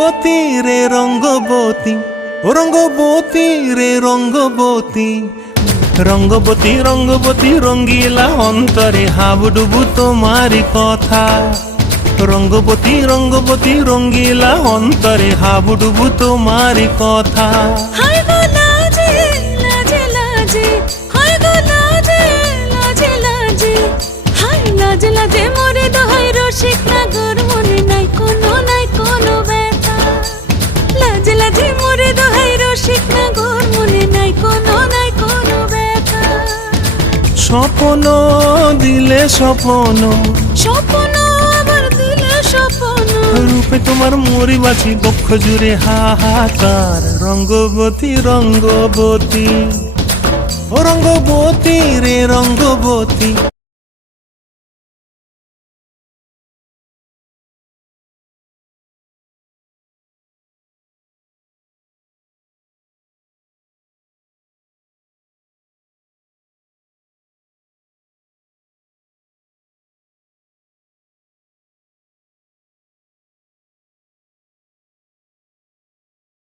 রঙ্গবতী রে রঙ্গবতী, ও রঙ্গবতী রে রঙ্গবতী, রঙ্গবতী রঙ্গবতী রঙ্গিলা অন্তরে হাবুডুবু তোমারি কথা। রঙ্গবতী রঙ্গবতী রঙ্গিলা অন্তরে হাবুডুবু তোমারি কথা। হায় গো লাজে লাজে লাজে, হায় গো লাজে লাজে লাজে, হায় লাজে লাজে মোরে দোহাই রসিক নাগর মনে নাই কোনো ব্যথা। লাজে লাজে মোরে দোহাই রসিক নাগর মনে নাই কোনো ব্যথা। স্বপ্ন দিলে স্বপ্ন, স্বপ্ন আবার দিলে স্বপ্ন, রূপে তোমার মরি বাছি বক্ষ জুড়ে হাহাকার। রঙ্গবতী রঙ্গবতী, ও রঙ্গবতী রে রঙ্গবতী।